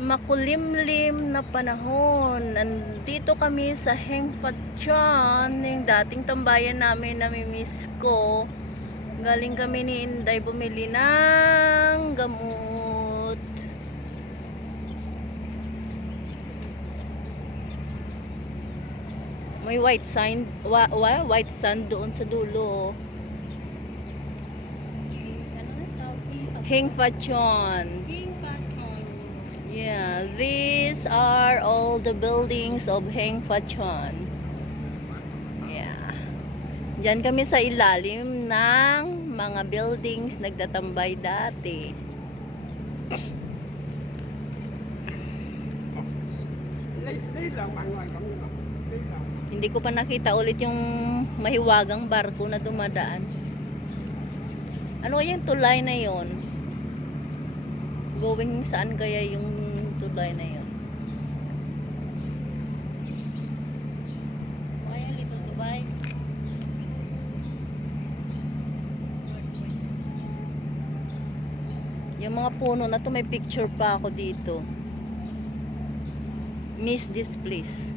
makulimlim na panahon. Nandito kami sa Heng Fatchan, yung dating tambayan namin, namimiss ko. Galing kami ni Inday bumili ng gamot. May white sand, white sand doon sa dulo. Heng Fatchan. Yeah, these are all the buildings of Heng Fatchan. Yeah. Diyan kami sa ilalim ng mga buildings nagtatambay dati. Hindi ko pa nakita ulit yung mahiwagang barko na dumadaan. Ano yung tulay na yon? Going saan kaya yung tulay na yon? Ayan, Little Dubai. Yung mga puno na to, may picture pa ako dito. Miss this place.